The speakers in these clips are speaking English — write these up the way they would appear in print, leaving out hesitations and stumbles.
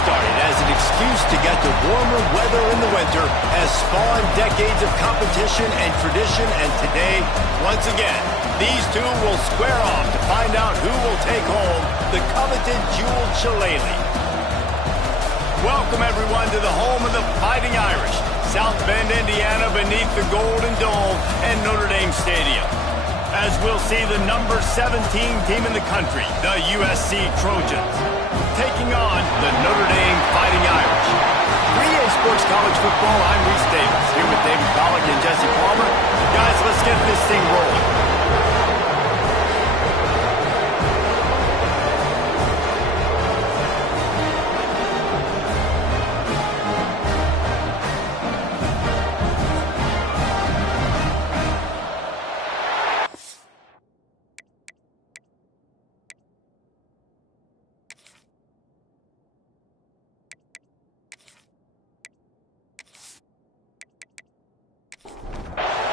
started as an excuse to get to warmer weather in the winter has spawned decades of competition and tradition, and today, once again, these two will square off to find out who will take home the coveted jeweled shillelagh. Welcome, everyone, to the home of the Fighting Irish, South Bend, Indiana, beneath the Golden Dome and Notre Dame Stadium. As we'll see the number 17 team in the country, the Usc Trojans, taking on the Notre Dame Fighting Irish. 3A Sports College Football, I'm Reese Davis, here with David Pollack and Jesse Palmer. Guys, let's get this thing rolling.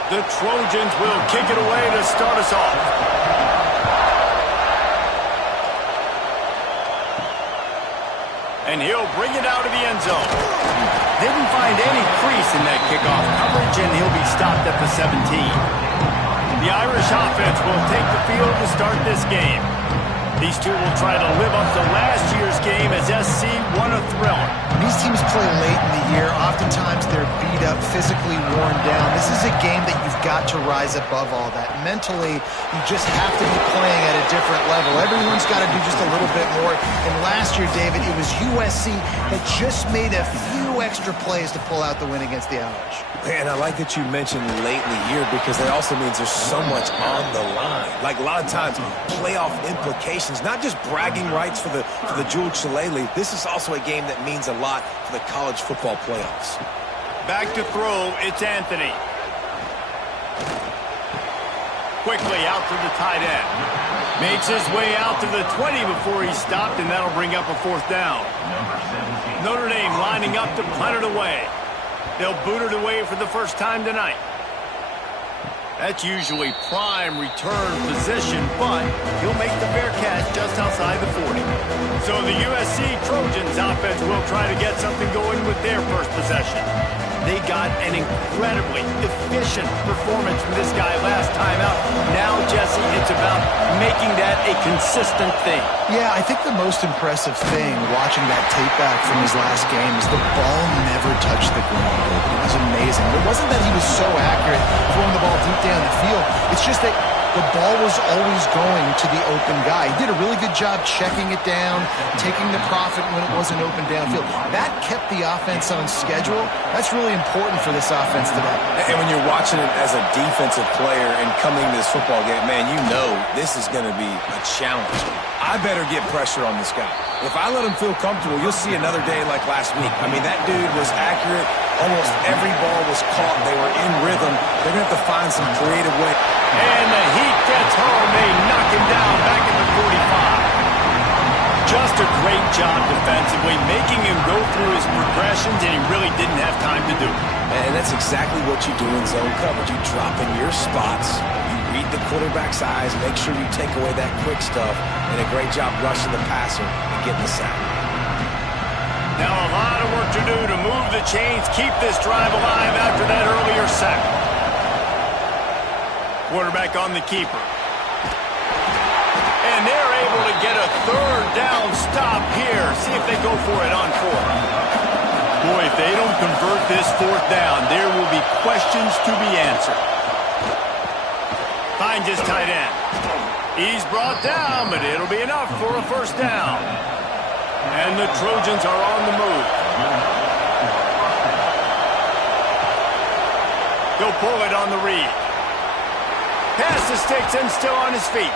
The Trojans will kick it away to start us off. And he'll bring it out of the end zone. Didn't find any crease in that kickoff coverage, and he'll be stopped at the 17. The Irish offense will take the field to start this game. These two will try to live up to last year's game as SC won a thriller. When these teams play late in the year, oftentimes they're beat up, physically worn down. This is a game that you've got to rise above all that. Mentally, you just have to be playing at a different level. Everyone's got to do just a little bit more. And last year, David, it was USC that just made a few extra plays to pull out the win against the Irish. And I like that you mentioned late in the year because that also means there's so much on the line. Like a lot of times, playoff implications, not just bragging rights for the jeweled shillelagh. This is also a game that means a lot for the college football playoffs. Back to throw, it's Anthony. Quickly out to the tight end. Makes his way out to the 20 before he's stopped, and that'll bring up a fourth down. Notre Dame lining up to punt it away. They'll boot it away for the first time tonight. That's usually prime return position, but he'll make the fair catch just outside the 40. So the USC Trojans offense will try to get something going with their first possession. They got an incredibly efficient performance from this guy last time out. Now, Jesse, it's about making that a consistent thing. Yeah, I think the most impressive thing watching that tape back from his last game is the ball never touched the ground. It was amazing. It wasn't that he was so accurate throwing the ball deep down the field. It's just that the ball was always going to the open guy. He did a really good job checking it down, taking the profit when it wasn't open downfield. That kept the offense on schedule. That's really important for this offense today. And when you're watching it as a defensive player and coming to this football game, man, you know this is going to be a challenge. I better get pressure on this guy. If I let him feel comfortable, you'll see another day like last week. I mean, that dude was accurate. Almost every ball was caught. They were in rhythm. They're going to have to find some creative way. And the heat gets home. They knock him down back at the 45. Just a great job defensively, making him go through his progressions, and he really didn't have time to do it. And that's exactly what you do in zone coverage. You drop in your spots. You read the quarterback's eyes, make sure you take away that quick stuff, and a great job rushing the passer and getting the sack. Now a lot of work to do to move the chains, keep this drive alive after that earlier sack. Quarterback on the keeper. And they're able to get a third down stop here. See if they go for it on fourth. Boy, if they don't convert this fourth down, there will be questions to be answered. Finds his tight end. He's brought down, but it'll be enough for a first down. And the Trojans are on the move. He'll pull it on the read. Pass the sticks and still on his feet.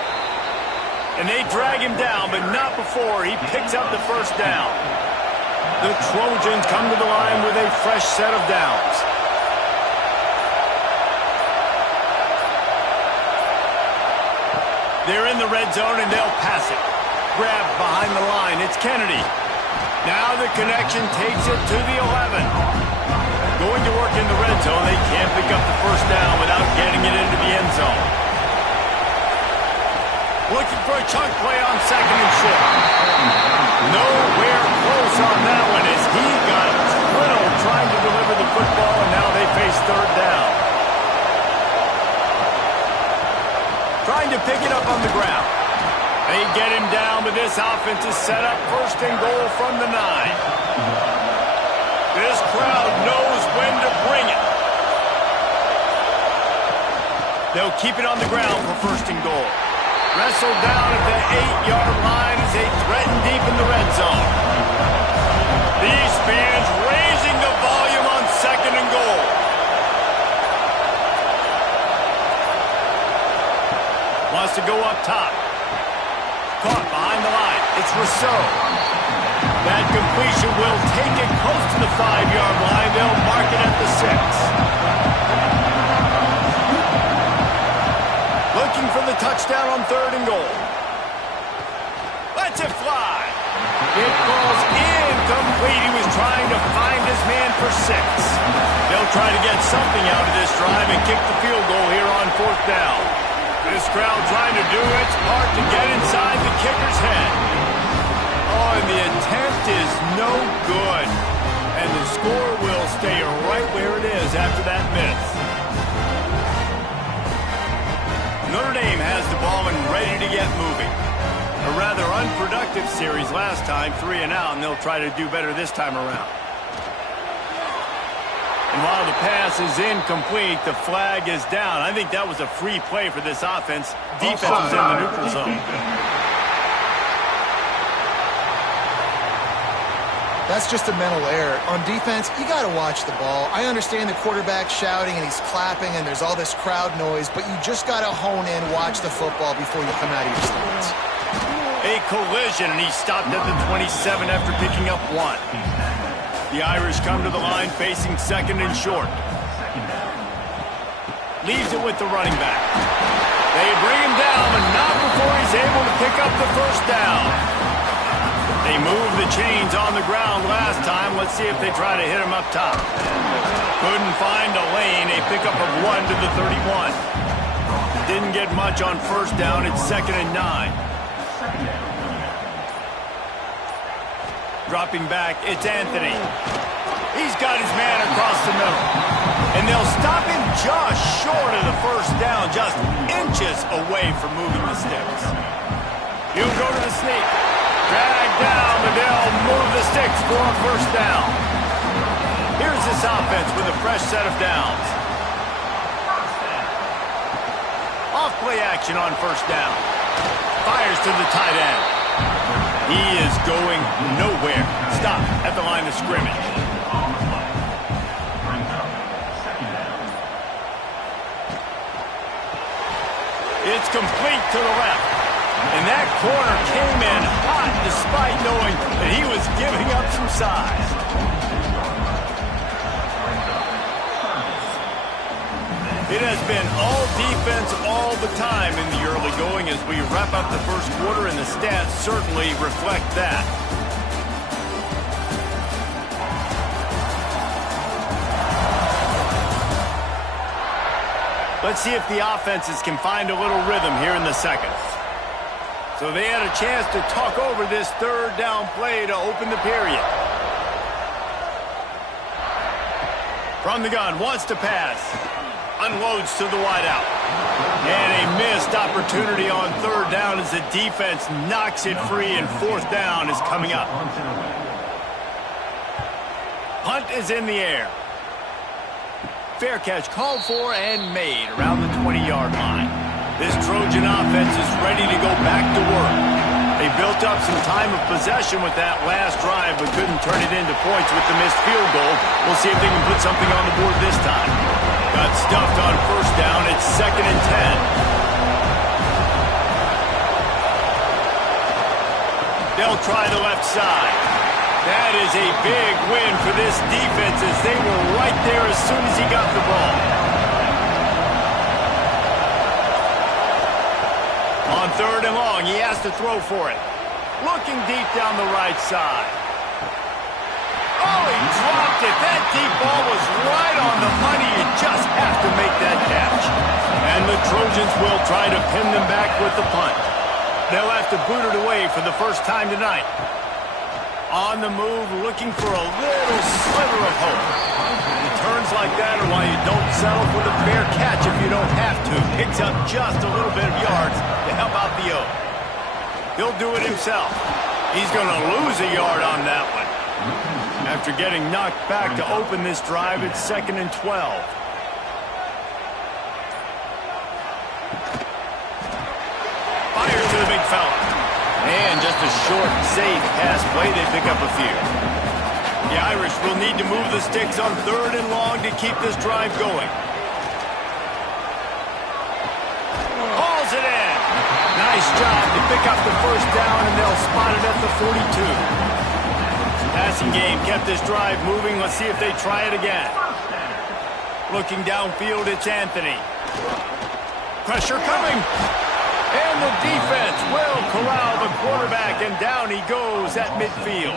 And they drag him down, but not before he picks up the first down. The Trojans come to the line with a fresh set of downs. They're in the red zone, and they'll pass it. Grabbed behind the line. It's Kennedy. Now the connection takes it to the 11. Going to work in the red zone. They can't pick up the first down without getting it into the end zone. Looking for a chunk play on second and short. Nowhere close saw that one as he got thrilled trying to deliver the football, and now they face third down. Trying to pick it up on the ground. They get him down, but this offense is set up first and goal from the 9. This crowd knows when to bring it. They'll keep it on the ground for first and goal. Wrestled down at the 8-yard line as they threaten deep in the red zone. These fans raising the volume on second and goal. Wants to go up top. Caught behind the line. It's Rousseau. That completion will take it close to the 5-yard line. They'll mark it at the 6. Looking for the touchdown on third and goal. Lets it fly. It falls incomplete. He was trying to find his man for 6. They'll try to get something out of this drive and kick the field goal here on fourth down. This crowd trying to do its part to get inside the kicker's head. Oh, and the attempt is no good. And the score will stay right where it is after that miss. Notre Dame has the ball and ready to get moving. A rather unproductive series last time, 3 and out, and they'll try to do better this time around. And while the pass is incomplete, the flag is down. I think that was a free play for this offense. Defense was in the neutral zone. That's just a mental error. On defense, you got to watch the ball. I understand the quarterback shouting and he's clapping and there's all this crowd noise, but you just got to hone in, watch the football before you come out of your stance. A collision, and he stopped at the 27 after picking up 1. The Irish come to the line facing second and short. Leaves it with the running back. They bring him down, but not before he's able to pick up the first down. They moved the chains on the ground last time. Let's see if they try to hit him up top. Couldn't find a lane. A pickup of 1 to the 31. Didn't get much on first down. It's second and 9. Dropping back, it's Anthony. He's got his man across the middle. And they'll stop him just short of the first down, just inches away from moving the sticks. He'll go to the sneak. Dragged down, but they'll move the sticks for a first down. Here's this offense with a fresh set of downs. Off play action on first down. Fires to the tight end. He is going nowhere. Stop at the line of scrimmage. It's complete to the left. And that corner came in hot despite knowing that he was giving up some size. It has been all defense all the time in the early going as we wrap up the first quarter, and the stats certainly reflect that. Let's see if the offenses can find a little rhythm here in the second. So they had a chance to talk over this third down play to open the period. From the gun, wants to pass. Unloads to the wideout. And a missed opportunity on third down as the defense knocks it free, and fourth down is coming up. Punt is in the air. Fair catch called for and made around the 20-yard line. This Trojan offense is ready to go back to work. They built up some time of possession with that last drive, but couldn't turn it into points with the missed field goal. We'll see if they can put something on the board this time. Got stuffed on first down. It's second and 10. They'll try the left side. That is a big win for this defense as they were right there as soon as he got the ball. On third and long, he has to throw for it. Looking deep down the right side. Oh, he dropped it. That deep ball was right on the money. You just have to make that catch. And the Trojans will try to pin them back with the punt. They'll have to boot it away for the first time tonight. On the move, looking for a little sliver of hope. Turns like that are why you don't settle for the fair catch if you don't have to. Picks up just a little bit of yards to help out the O. He'll do it himself. He's going to lose a yard on that one. After getting knocked back to open this drive, it's 2nd and 12. Fires to the big fella. And just a short, safe pass play. They pick up a few. The Irish will need to move the sticks on 3rd and long to keep this drive going. Hauls it in. Nice job to pick up the first down, and they'll spot it at the 42. Passing game kept this drive moving. Let's see if they try it again. Looking downfield, it's Anthony. Pressure coming. And the defense will corral the quarterback, and down he goes at midfield.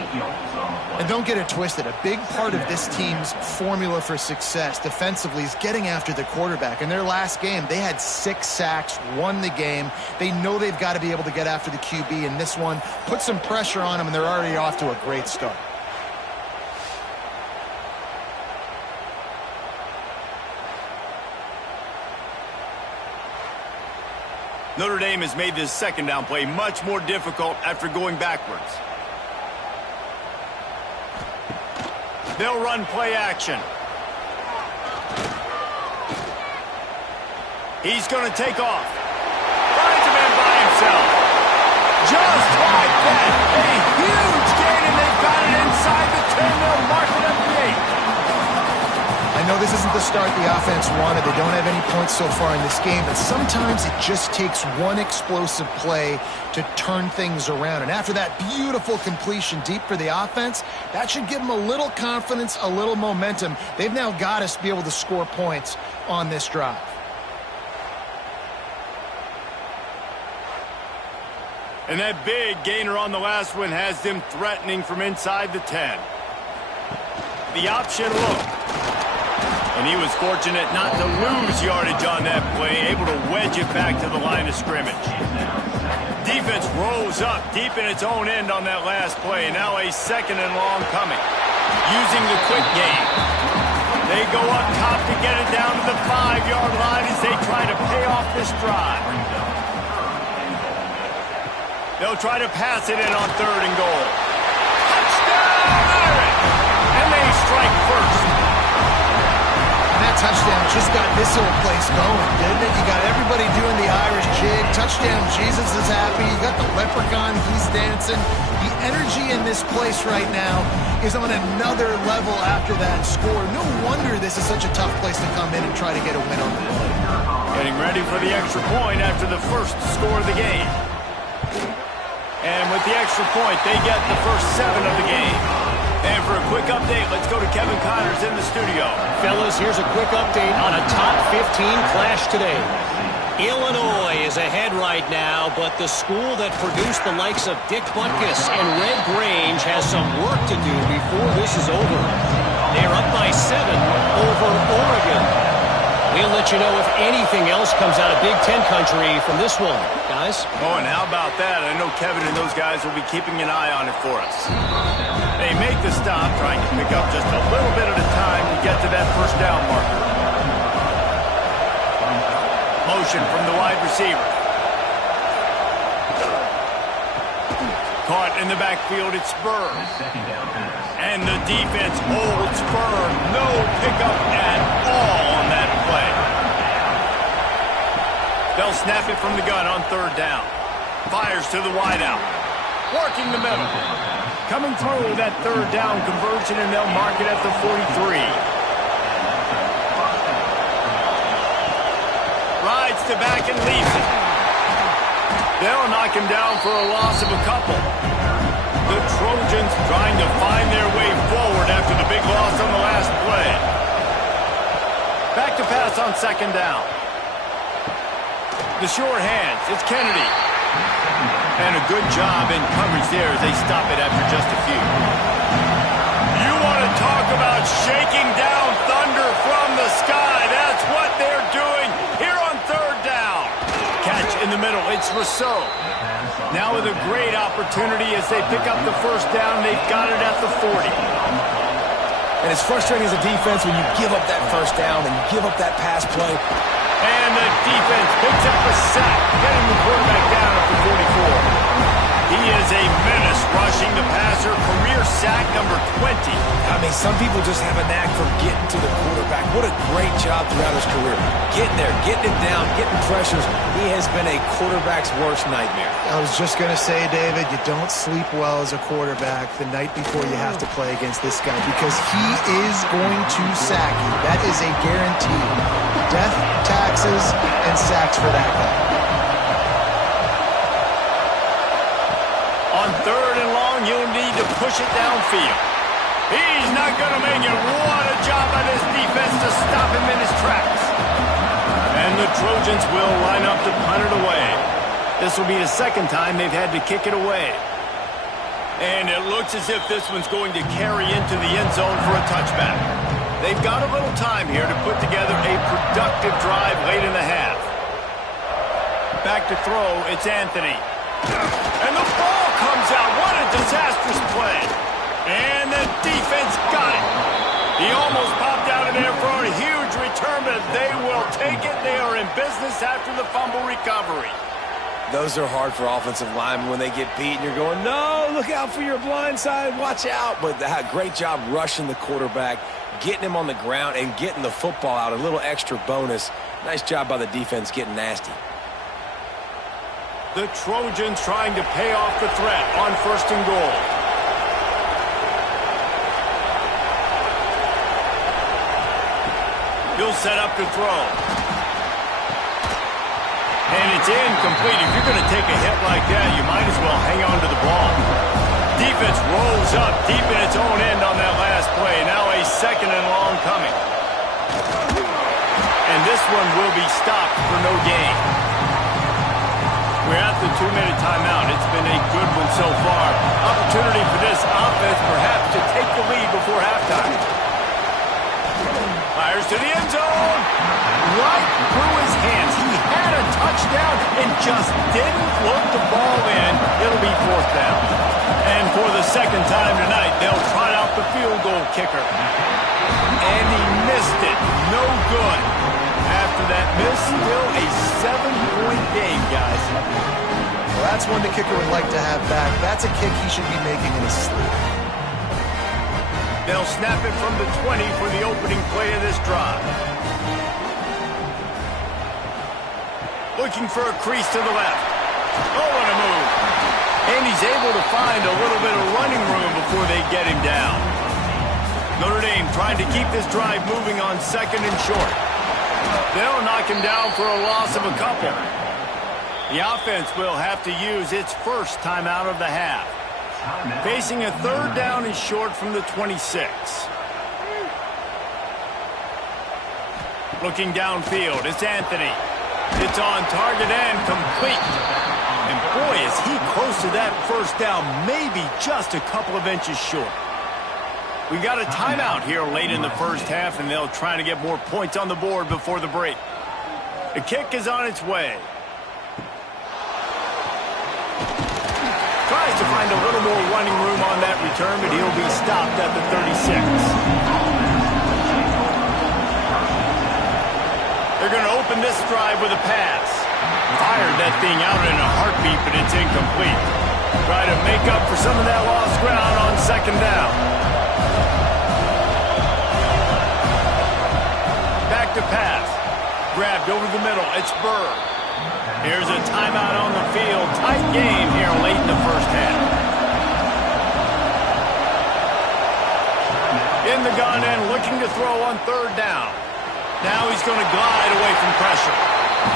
And don't get it twisted. A big part of this team's formula for success defensively is getting after the quarterback. In their last game, they had 6 sacks, won the game. They know they've got to be able to get after the QB, and this one put some pressure on them, and they're already off to a great start. Notre Dame has made this 2nd down play much more difficult after going backwards. They'll run play action. He's going to take off. Finds a man by himself. Just like that. A huge gain, and they've got it inside the 10. They'll mark it at the 8. I know this isn't the start the offense wanted. They don't have any points so far in this game, but sometimes it just takes one explosive play to turn things around. And after that beautiful completion deep for the offense, that should give them a little confidence, a little momentum. They've now got us to be able to score points on this drive. And that big gainer on the last one has them threatening from inside the 10. The option look. And he was fortunate not to lose yardage on that play, able to wedge it back to the line of scrimmage. Defense rose up deep in its own end on that last play, and now a 2nd and long coming. Using the quick game. They go up top to get it down to the 5-yard line as they try to pay off this drive. They'll try to pass it in on 3rd and goal. Touchdown, Irish! And they strike first. And that touchdown just got this whole place going, didn't it? You got everybody doing the Irish jig. Touchdown, Jesus is happy. You got the leprechaun, he's dancing. The energy in this place right now is on another level after that score. No wonder this is such a tough place to come in and try to get a win on the play. Getting ready for the extra point after the first score of the game. And with the extra point, they get the first 7 of the game. And for a quick update, let's go to Kevin Connors in the studio. Fellas, here's a quick update on a top 15 clash today. Illinois is ahead right now, but the school that produced the likes of Dick Butkus and Red Grange has some work to do before this is over. They're up by 7 over Oregon. We'll let you know if anything else comes out of Big Ten country from this one, guys. Oh, and how about that? I know Kevin and those guys will be keeping an eye on it for us. They make the stop, trying to pick up just a little bit at a time to get to that first down marker. Motion from the wide receiver. Caught in the backfield, it's Spur. And the defense holds firm. No pickup at all on that play. They'll snap it from the gun on 3rd down. Fires to the wideout. Working the middle. Coming through that 3rd down conversion, and they'll mark it at the 43. Rides to back and leaves it. They'll knock him down for a loss of a couple. The Trojans trying to find their way forward after the big loss on the last play. Back to pass on 2nd down. The sure hands, it's Kennedy. And a good job in coverage there as they stop it after just a few. You want to talk about shaking down thunder from the sky. That's what they're doing here on 3rd down. Catch in the the middle. It's Rousseau. Now with a great opportunity as they pick up the first down. They've got it at the 40. And it's frustrating as a defense when you give up that first down and give up that pass play. And the defense picks up a sack, getting the quarterback down at the 44. He is a menace rushing the passer. Career sack number 20. I mean, some people just have a knack for getting to the quarterback. What a great job throughout his career. Getting there, getting him down, getting pressures. He has been a quarterback's worst nightmare. I was just going to say, David, you don't sleep well as a quarterback the night before you have to play against this guy because he is going to sack you. That is a guarantee. Death, taxes, and sacks for that guy. On 3rd and long, you'll need to push it downfield. He's not going to make it. What a job by this defense to stop him in his tracks. And the Trojans will line up to punt it away. This will be the second time they've had to kick it away. And it looks as if this one's going to carry into the end zone for a touchback. They've got a little time here to put together a productive drive late in the half. Back to throw, it's Anthony. And the ball comes out. What a disastrous play. And the defense got it. He almost popped out of there for a huge return, but they will take it. They are in business after the fumble recovery. Those are hard for offensive linemen when they get beat and you're going, no, look out for your blind side, watch out. But great job rushing the quarterback, getting him on the ground, and getting the football out. A little extra bonus. Nice job by the defense getting nasty. The Trojans trying to pay off the threat on 1st and goal. He'll set up to throw. And it's incomplete. If you're going to take a hit like that, you might as well hang on to the ball. Defense rolls up deep in its own end on that last play. Now a 2nd and long coming. And this one will be stopped for no gain. We're at the 2-minute timeout. It's been a good one so far. Opportunity for this offense perhaps to take the lead before halftime. Fires to the end zone. Right through his hands. He had a touchdown and just didn't look the ball in. It'll be 4th down. And for the 2nd time tonight, they'll try out the field goal kicker. And he missed it. No good. After that miss, still a 7-point game, guys. Well, that's one the kicker would like to have back. That's a kick he should be making in his sleep. They'll snap it from the 20 for the opening play of this drive. Looking for a crease to the left. Oh, what a move. And he's able to find a little bit of running room before they get him down. Notre Dame trying to keep this drive moving on 2nd and short. They'll knock him down for a loss of a couple. The offense will have to use its first timeout of the half. Facing a 3rd down and short from the 26. Looking downfield, it's Anthony. It's on target and complete. And boy, is he close to that first down, maybe just a couple of inches short. We got a timeout here late in the first half, and they'll try to get more points on the board before the break. The kick is on its way. Tries to find a little more running room on that return, but he'll be stopped at the 36. They're going to open this drive with a pass. Fired that thing out in a heartbeat, but it's incomplete. Try to make up for some of that lost ground on 2nd down. Back to pass. Grabbed over the middle. It's Burr. Here's a timeout on the field. Tight game here late in the first half. In the gun and looking to throw on 3rd down. Now he's going to glide away from pressure.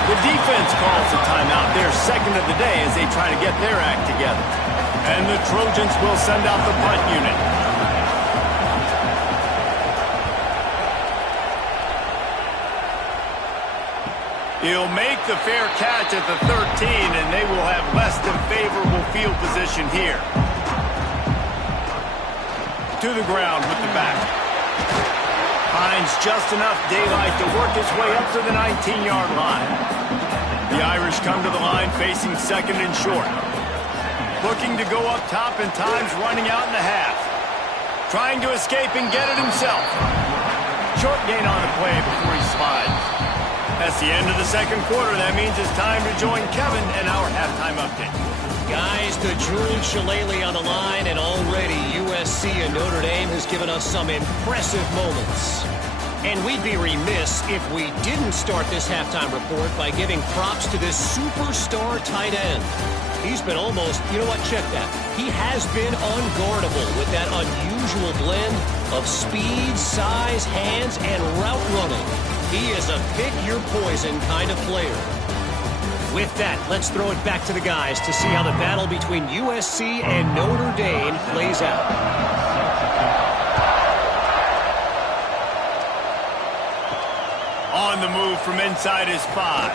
The defense calls the timeout, their 2nd of the day as they try to get their act together. And the Trojans will send out the punt unit. He'll make the fair catch at the 13, and they will have less than favorable field position here. To the ground with the back. Finds just enough daylight to work his way up to the 19-yard line. The Irish come to the line facing second and short. Looking to go up top and time's running out in the half. Trying to escape and get it himself. Short gain on the play before he slides. That's the end of the second quarter. That means it's time to join Kevin and our halftime update. Guys, the Jewel Shillelagh on the line, and already USC and Notre Dame has given us some impressive moments. And we'd be remiss if we didn't start this halftime report by giving props to this superstar tight end. He's been almost, you know what, check that. He has been unguardable with that unusual blend of speed, size, hands, and route running. He is a pick-your-poison kind of player. With that, let's throw it back to the guys to see how the battle between USC and Notre Dame plays out. On the move from inside his 5.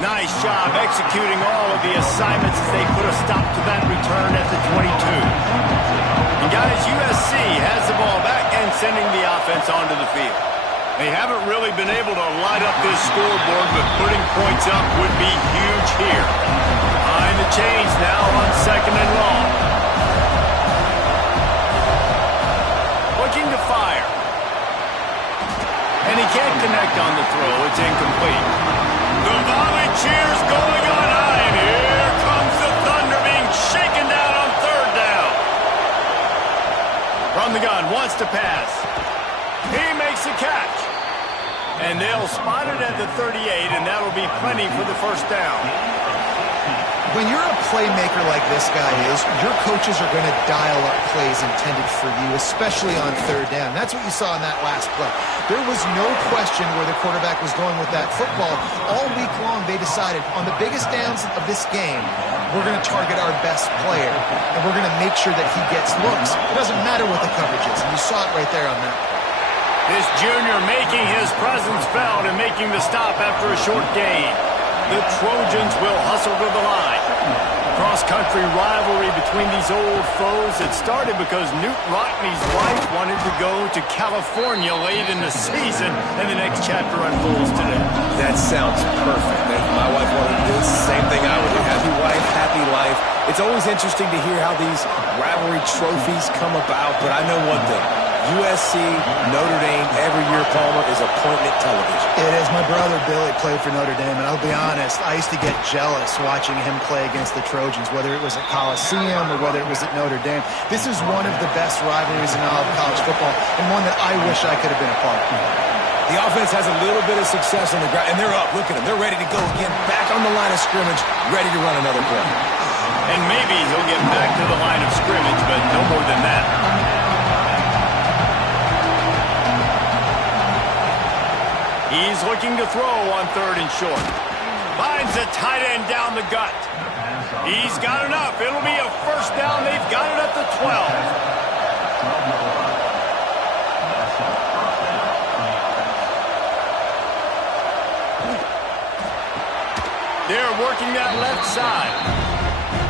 Nice job executing all of the assignments as they put a stop to that return at the 22. And guys, USC has the ball back and sending the offense onto the field. They haven't really been able to light up this scoreboard, but putting points up would be huge here. Behind the chains now on second and long. Looking to fire. And he can't connect on the throw. It's incomplete. The volley cheers going on high, and here comes the Thunder being shaken down on third down. From the gun, wants to pass. He makes a catch. And they'll spot it at the 38, and that'll be plenty for the first down. When you're a playmaker like this guy is, your coaches are going to dial up plays intended for you, especially on third down. That's what you saw in that last play. There was no question where the quarterback was going with that football. All week long, they decided on the biggest downs of this game, we're going to target our best player, and we're going to make sure that he gets looks. It doesn't matter what the coverage is, and you saw it right there on that play. This junior making his presence felt and making the stop after a short gain. The Trojans will hustle to the line. Cross-country rivalry between these old foes. It started because Newt Rockney's wife wanted to go to California late in the season, and the next chapter unfolds today. That sounds perfect. If my wife wanted to do the same thing I would do. Happy wife, happy life. It's always interesting to hear how these rivalry trophies come about, but I know one thing. USC, Notre Dame, every year, Palmer, is appointment television. It is. My brother Billy played for Notre Dame, and I'll be honest, I used to get jealous watching him play against the Trojans, whether it was at Coliseum or whether it was at Notre Dame. This is one of the best rivalries in all of college football, and one that I wish I could have been a part of. The offense has a little bit of success on the ground, and they're up. Look at them. They're ready to go again, back on the line of scrimmage, ready to run another play. And maybe he'll get back to the line of scrimmage, but no more than that. He's looking to throw on third and short. Finds the tight end down the gut. He's got enough. It'll be a first down. They've got it at the 12. They're working that left side.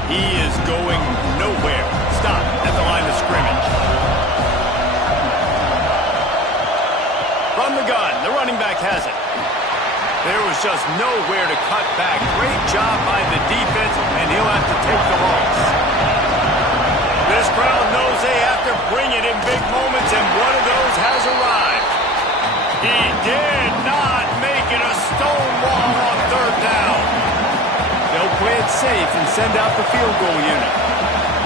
He is going nowhere. Stop at the line of scrimmage. From the gun, the running back has it. There was just nowhere to cut back. Great job by the defense, and he'll have to take the loss. This crowd knows they have to bring it in big moments, and one of those has arrived. He did not make it a stone wall on third down. They'll play it safe and send out the field goal unit.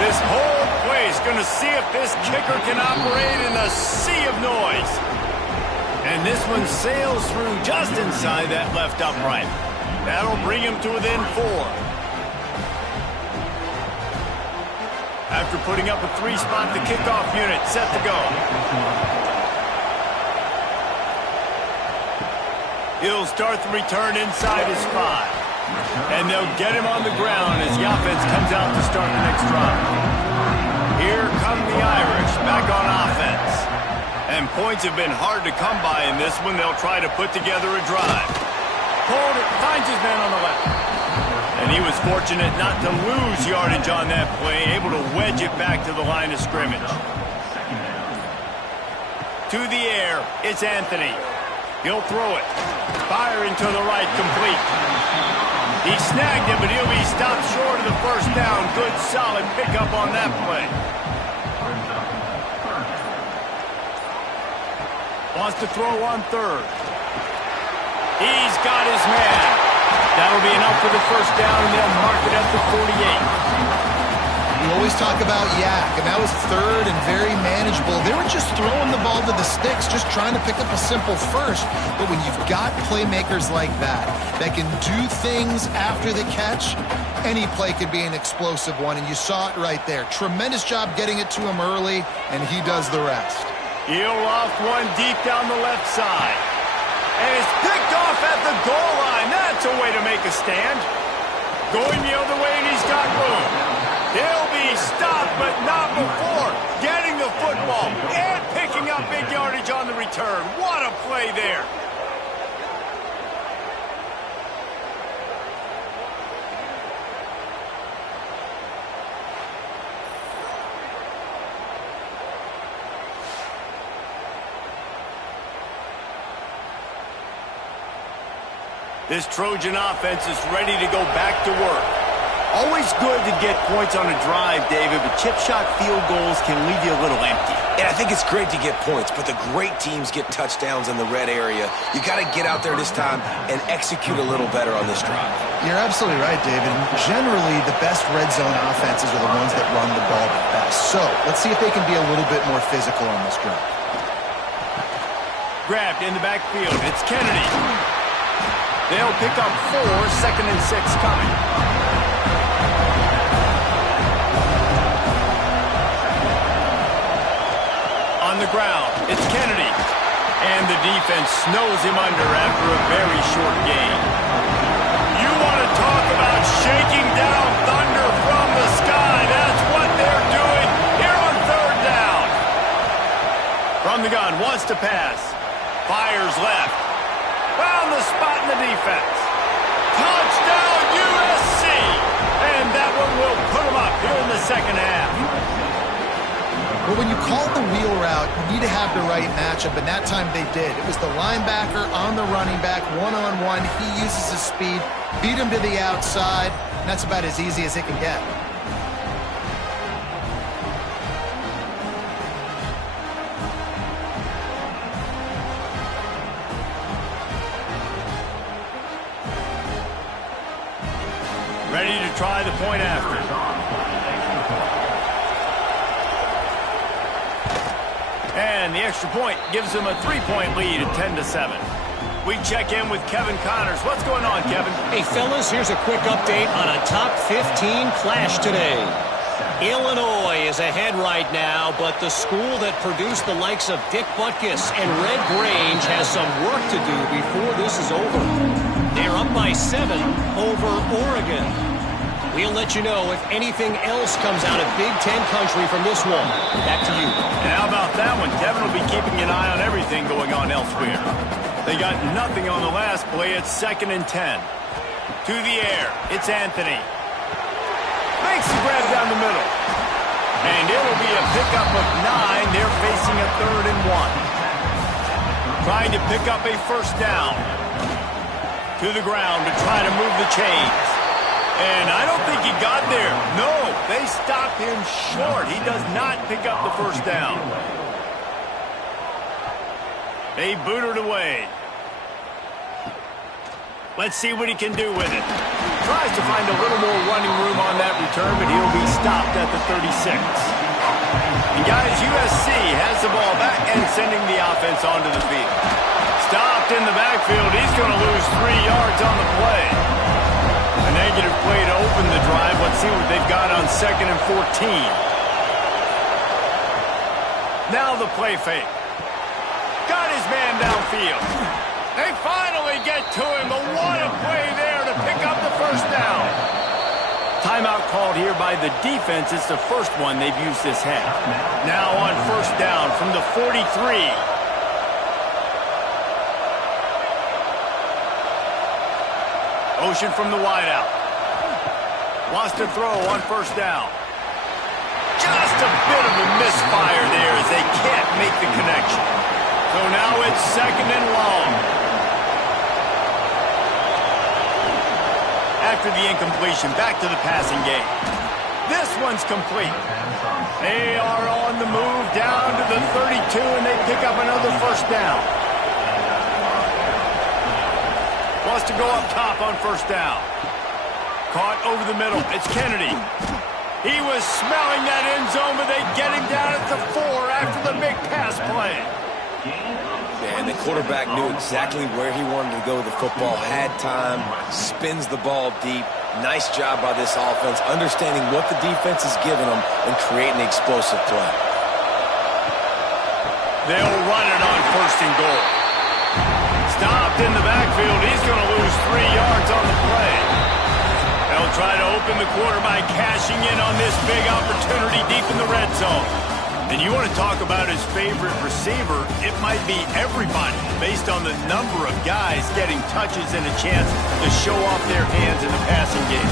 This whole place going to see if this kicker can operate in the sea of noise. And this one sails through just inside that left upright. That'll bring him to within 4. After putting up a 3-spot, the kickoff unit set to go. He'll start the return inside his 5. And they'll get him on the ground as the offense comes out to start the next drive. Here come the Irish back on offense. And points have been hard to come by in this one. They'll try to put together a drive. Hold it, finds his man on the left. And he was fortunate not to lose yardage on that play, able to wedge it back to the line of scrimmage. To the air, it's Anthony. He'll throw it. Firing to the right, complete. He snagged it, but he'll be stopped short of the first down. Good, solid pickup on that play. Wants to throw on third. He's got his man. That'll be enough for the first down, and they'll mark it at the 48. We always talk about yak, and that was third and very manageable. They were just throwing the ball to the sticks, just trying to pick up a simple first. But when you've got playmakers like that can do things after the catch, any play could be an explosive one, and you saw it right there. Tremendous job getting it to him early, and he does the rest. He'll off one deep down the left side. And it's picked off at the goal line. That's a way to make a stand. Going the other way, and he's got room. He'll be stopped, but not before getting the football and picking up big yardage on the return. What a play there. This Trojan offense is ready to go back to work. Always good to get points on a drive, David, but chip shot field goals can leave you a little empty. And I think it's great to get points, but the great teams get touchdowns in the red area. You got to get out there this time and execute a little better on this drive. You're absolutely right, David. Generally, the best red zone offenses are the ones that run the ball the best. So let's see if they can be a little bit more physical on this drive. Grabbed in the backfield. It's Kennedy. They'll pick up 4, 2nd and 6 coming. On the ground, it's Kennedy. And the defense snows him under after a very short game. You want to talk about shaking down thunder from the sky. That's what they're doing here on 3rd down. From the gun, wants to pass. Fires left. Found the spot in the defense. Touchdown, USC! And that one will put them up here in the second half. But when you call the wheel route, you need to have the right matchup, and that time they did. It was the linebacker on the running back, one-on-one. He uses his speed, beat him to the outside, and that's about as easy as it can get. Ready to try the point after. And the extra point gives them a 3-point lead at 10-7. We check in with Kevin Connors. What's going on, Kevin? Hey, fellas, here's a quick update on a top 15 clash today. Illinois is ahead right now, but the school that produced the likes of Dick Butkus and Red Grange has some work to do before this is over. They're up by 7 over Oregon. We'll let you know if anything else comes out of Big Ten country from this one. Back to you. And how about that one? Kevin will be keeping an eye on everything going on elsewhere. They got nothing on the last play. It's 2nd and 10. To the air. It's Anthony. Makes the grab down the middle. And it'll be a pickup of 9. They're facing a 3rd and 1. Trying to pick up a first down. To the ground to try to move the chains. And I don't think he got there. No, they stopped him short. He does not pick up the first down. They boot it away. Let's see what he can do with it. Tries to find a little more running room on that return, but he'll be stopped at the 36. And guys, USC has the ball back and sending the offense onto the field. Stopped in the backfield. He's going to lose 3 yards on the play. A negative play to open the drive. Let's see what they've got on 2nd and 14. Now the play fake. Got his man downfield. They finally get to him, but what a play there to pick up the first down. Timeout called here by the defense. It's the first one they've used this half. Now on first down from the 43. Ocean from the wideout. Wants to throw on first down. Just a bit of a misfire there as they can't make the connection. So now it's 2nd and long. After the incompletion, back to the passing game. This one's complete. They are on the move down to the 32, and they pick up another first down. Wants to go up top on first down. Caught over the middle. It's Kennedy. He was smelling that end zone, but they get him down at the 4 after the big pass play. Yeah, and the quarterback knew exactly where he wanted to go with the football, had time, spins the ball deep. Nice job by this offense, understanding what the defense is giving them and creating the explosive play. They'll run it on 1st and goal. Stopped in the backfield. He's going to lose 3 yards on the play. They'll try to open the quarter by cashing in on this big opportunity deep in the red zone. And you want to talk about his favorite receiver, it might be everybody based on the number of guys getting touches and a chance to show off their hands in the passing game.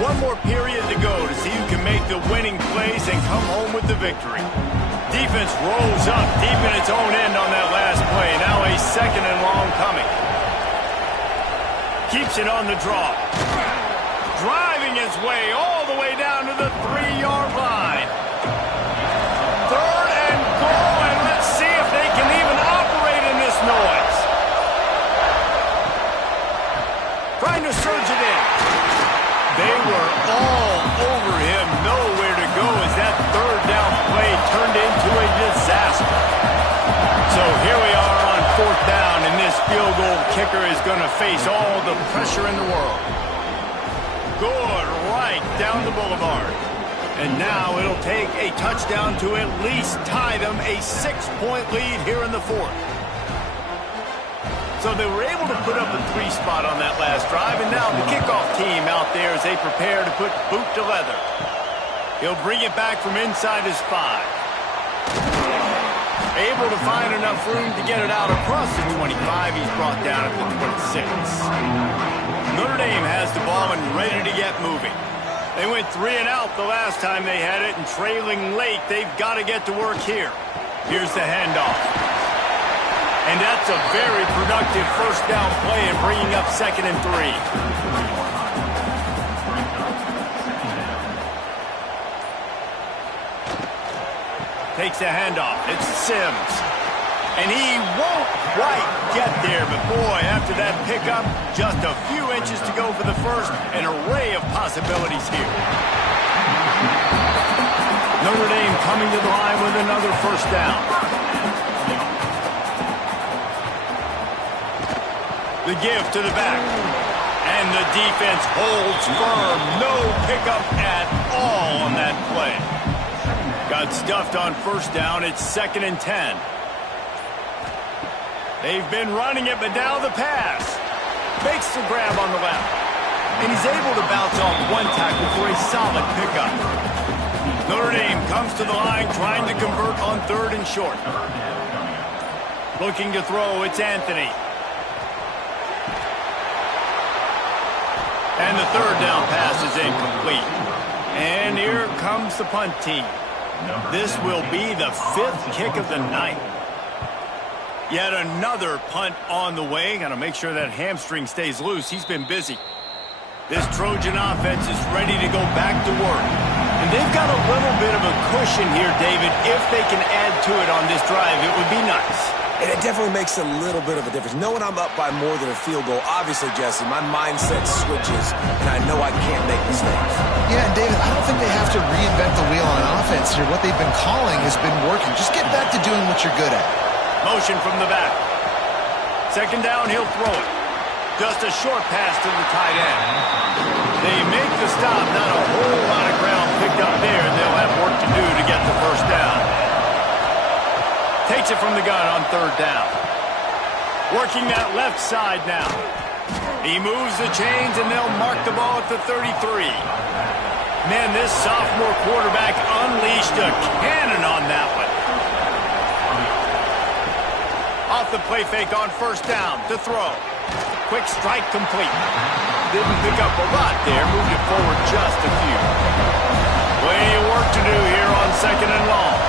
One more period to go to see who can make the winning plays and come home with the victory. Defense rolls up deep in its own end on that last play. Now a 2nd and long coming. Keeps it on the draw. Driving his way all the way down to the 3-yard line. 3rd and goal, and let's see if they can even operate in this noise. Trying to surge it in. They were all over him, nowhere to go as that 3rd down play turned into a disaster. So here we are on 4th down, and this field goal kicker is going to face all the pressure in the world. Good right down the boulevard. And now it'll take a touchdown to at least tie them a 6-point lead here in the 4th. So they were able to put up a 3 spot on that last drive, and now the kickoff team out there as they prepare to put boot to leather. He'll bring it back from inside his 5. Able to find enough room to get it out across the 25. He's brought down at the 26. Notre Dame has the ball and ready to get moving. They went 3 and out the last time they had it, and trailing late, they've got to get to work here. Here's the handoff. And that's a very productive first down play and bringing up 2nd and 3. Takes the handoff. It's Sims. And he won't quite get there, but boy, after that pickup, just a few inches to go for the first, an array of possibilities here. Notre Dame coming to the line with another first down. The give to the back. And the defense holds firm. No pickup at all on that play. Got stuffed on first down. It's 2nd and 10. They've been running it, but now the pass. Makes the grab on the left. And he's able to bounce off one tackle for a solid pickup. Notre Dame comes to the line trying to convert on 3rd and short. Looking to throw, it's Anthony. And the 3rd down pass is incomplete. And here comes the punt team. This will be the 5th kick of the night. Yet another punt on the way. Got to make sure that hamstring stays loose. He's been busy. This Trojan offense is ready to go back to work. And they've got a little bit of a cushion here, David. If they can add to it on this drive, it would be nice. And it definitely makes a little bit of a difference. Knowing I'm up by more than a field goal, obviously, Jesse, my mindset switches, and I know I can't make mistakes. Yeah, and David, I don't think they have to reinvent the wheel on offense here. What they've been calling has been working. Just get back to doing what you're good at. Motion from the back. 2nd down, he'll throw it. Just a short pass to the tight end. They make the stop. Not a whole lot of ground picked up there. They'll have work to do to get the first down. Takes it from the gun on 3rd down. Working that left side now. He moves the chains, and they'll mark the ball at the 33. Man, this sophomore quarterback unleashed a cannon on that one. Off the play fake on 1st down to throw. Quick strike complete. Didn't pick up a lot there. Moved it forward just a few. Plenty of work to do here on 2nd and long.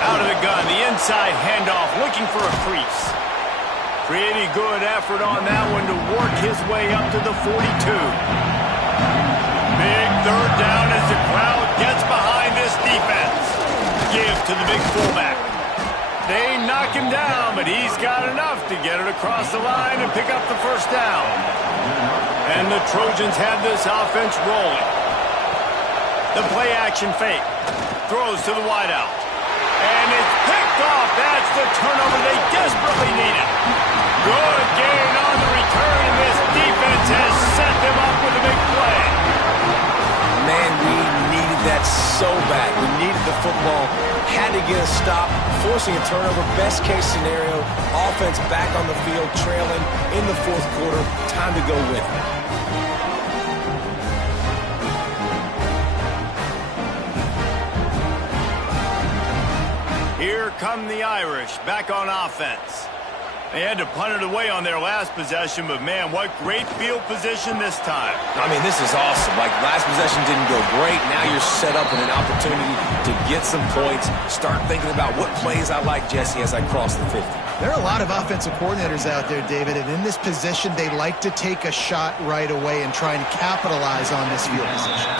Out of the gun, the inside handoff, looking for a crease. Pretty good effort on that one to work his way up to the 42. Big 3rd down as the crowd gets behind this defense. Give to the big fullback. They knock him down, but he's got enough to get it across the line and pick up the 1st down. And the Trojans have this offense rolling. The play action fake. Throws to the wideout. And it's picked off. That's the turnover they desperately needed. Good gain on the return, and this defense has set them up with a big play. Man, we needed that so bad. We needed the football. Had to get a stop, forcing a turnover. Best case scenario, offense back on the field, trailing in the 4th quarter. Time to go with it. Here come the Irish, back on offense. They had to punt it away on their last possession, but man, what great field position this time. I mean, this is awesome. Like, last possession didn't go great. Now you're set up with an opportunity to get some points. Start thinking about what plays I like, Jesse, as I cross the 50. There are a lot of offensive coordinators out there, David, and in this position, they like to take a shot right away and try and capitalize on this field position.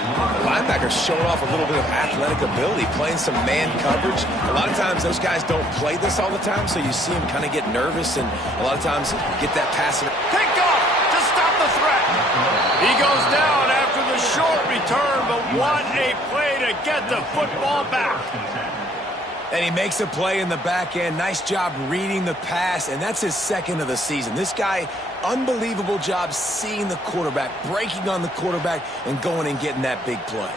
The linebacker's showing off a little bit of athletic ability, playing some man coverage. A lot of times those guys don't play this all the time, so you see them kind of get nervous and a lot of times get that pass. Picked off to stop the threat. He goes down after the short return, but what a play to get the football back. And he makes a play in the back end. Nice job reading the pass, and that's his 2nd of the season. This guy, unbelievable job seeing the quarterback, breaking on the quarterback, and going and getting that big play.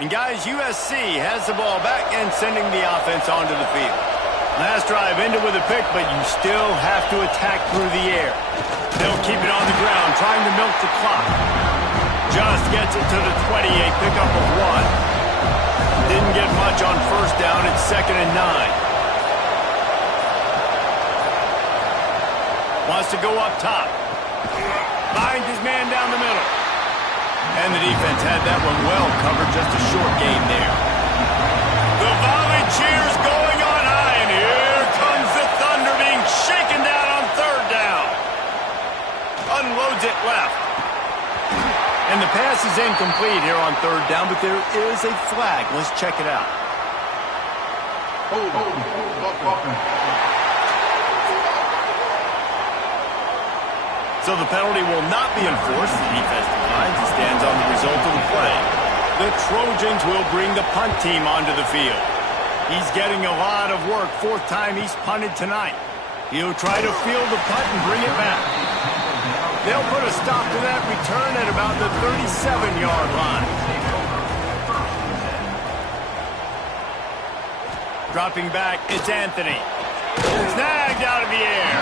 And guys, USC has the ball back and sending the offense onto the field. Last drive ended with a pick, but you still have to attack through the air. They'll keep it on the ground, trying to milk the clock. Just gets it to the 28, pickup of 1. Didn't get much on 1st down. It's 2nd and 9. Wants to go up top. Finds his man down the middle. And the defense had that one well covered. Just a short gain there. The volley cheers going on high, and here comes the Thunder being shaken down on 3rd down. Unloads it left. And the pass is incomplete here on 3rd down, but there is a flag. Let's check it out. So the penalty will not be enforced. The defense declines and stands on the result of the play. The Trojans will bring the punt team onto the field. He's getting a lot of work. 4th time he's punted tonight. He'll try to field the punt and bring it back. They'll put a stop to that return at about the 37-yard line. Dropping back, it's Anthony. Snagged out of the air.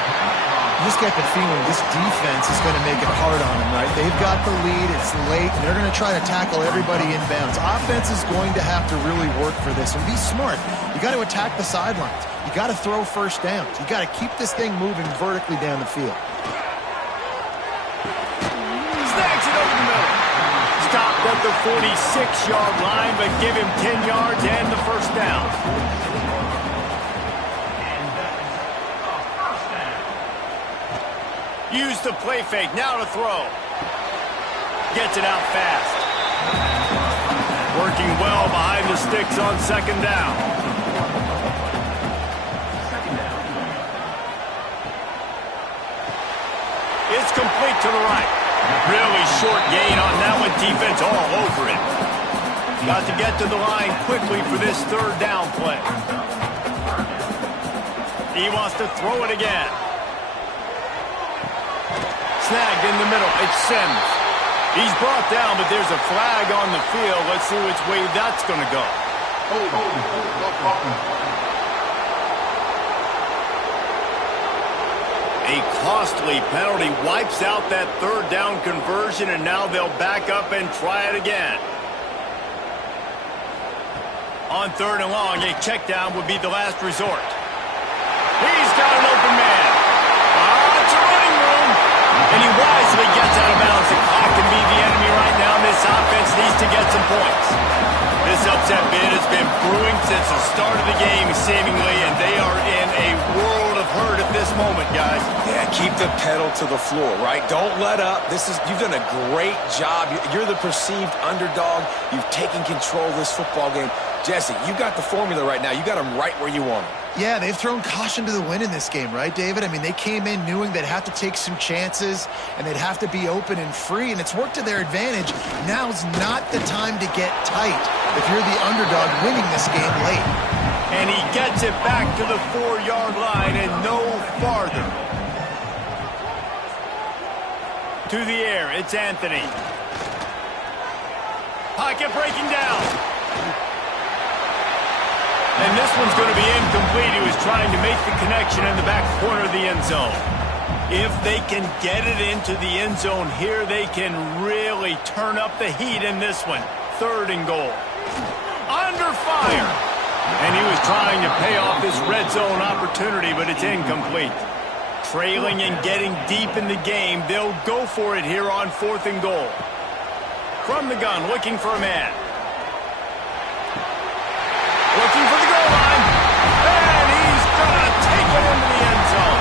You just get the feeling this defense is going to make it hard on them, right? They've got the lead, it's late, and they're going to try to tackle everybody inbounds. Offense is going to have to really work for this and be smart. You got to attack the sidelines. You got to throw 1st downs. You got to keep this thing moving vertically down the field. Snags it over the middle. Stopped at the 46-yard line, but give him 10 yards and the 1st down. Use the play fake, now to throw. Gets it out fast. Working well behind the sticks on 2nd down. It's complete to the right. Really short gain on that one. Defense all over it. Got to get to the line quickly for this 3rd down play. He wants to throw it again. Snagged in the middle. It's Sims. He's brought down, but there's a flag on the field. Let's see which way that's going to go. A costly penalty wipes out that 3rd down conversion, and now they'll back up and try it again. On 3rd and long, a check down would be the last resort. He's got an open man. It's a running room. And he wisely gets out of bounds. The clock can be the enemy right now. This offense needs to get some points. This upset bid has been brewing since the start of the game, seemingly, and they are in a world of hurt at this moment, guys. Yeah, keep the pedal to the floor, right? Don't let up. You've done a great job. You're the perceived underdog. You've taken control of this football game. Jesse, you got the formula right now. You got them right where you want them. Yeah, they've thrown caution to the wind in this game, right, David? I mean, they came in knowing they'd have to take some chances and they'd have to be open and free, and it's worked to their advantage. Now's not the time to get tight if you're the underdog winning this game late. And he gets it back to the 4-yard line and no farther. To the air, it's Anthony. Pocket breaking down. And this one's going to be incomplete. He was trying to make the connection in the back corner of the end zone. If they can get it into the end zone here, they can really turn up the heat in this one. 3rd and goal. Under fire. And he was trying to pay off this red zone opportunity, but it's incomplete. Trailing and getting deep in the game, they'll go for it here on 4th and goal. From the gun, looking for a man. Looking for the goal line. And he's going to take it into the end zone.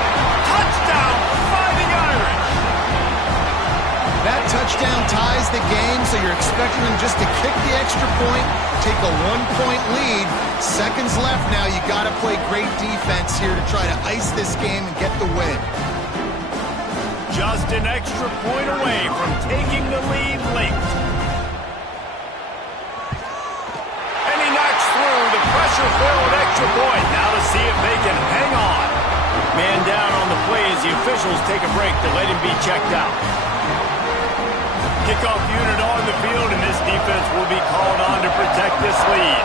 Touchdown, Fighting Irish. That touchdown ties the game, so you're expecting them just to kick the extra point, take a 1-point lead. Seconds left now. You got to play great defense here to try to ice this game and get the win. Just an extra point away from taking the lead late. Pressure-filled extra point. Now to see if they can hang on. Man down on the play as the officials take a break to let him be checked out. Kickoff unit on the field, and this defense will be called on to protect this lead.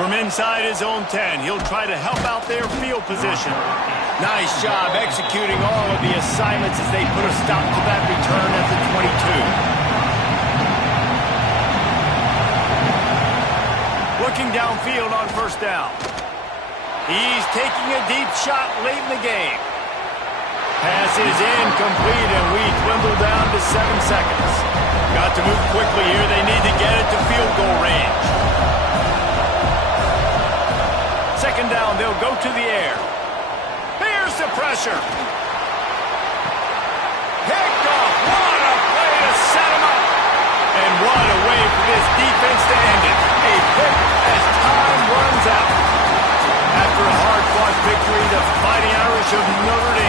From inside his own 10, he'll try to help out their field position. Nice job executing all of the assignments as they put a stop to that return at the 22. Looking downfield on 1st down. He's taking a deep shot late in the game. Pass is incomplete, and we dwindle down to 7 seconds. Got to move quickly here. They need to get it to field goal range. 2nd down, they'll go to the air. Here's the pressure. Picked off. What a play to set him up. And what a way for this defense to end it. A pick as time runs out. After a hard-fought victory, the Fighting Irish of Notre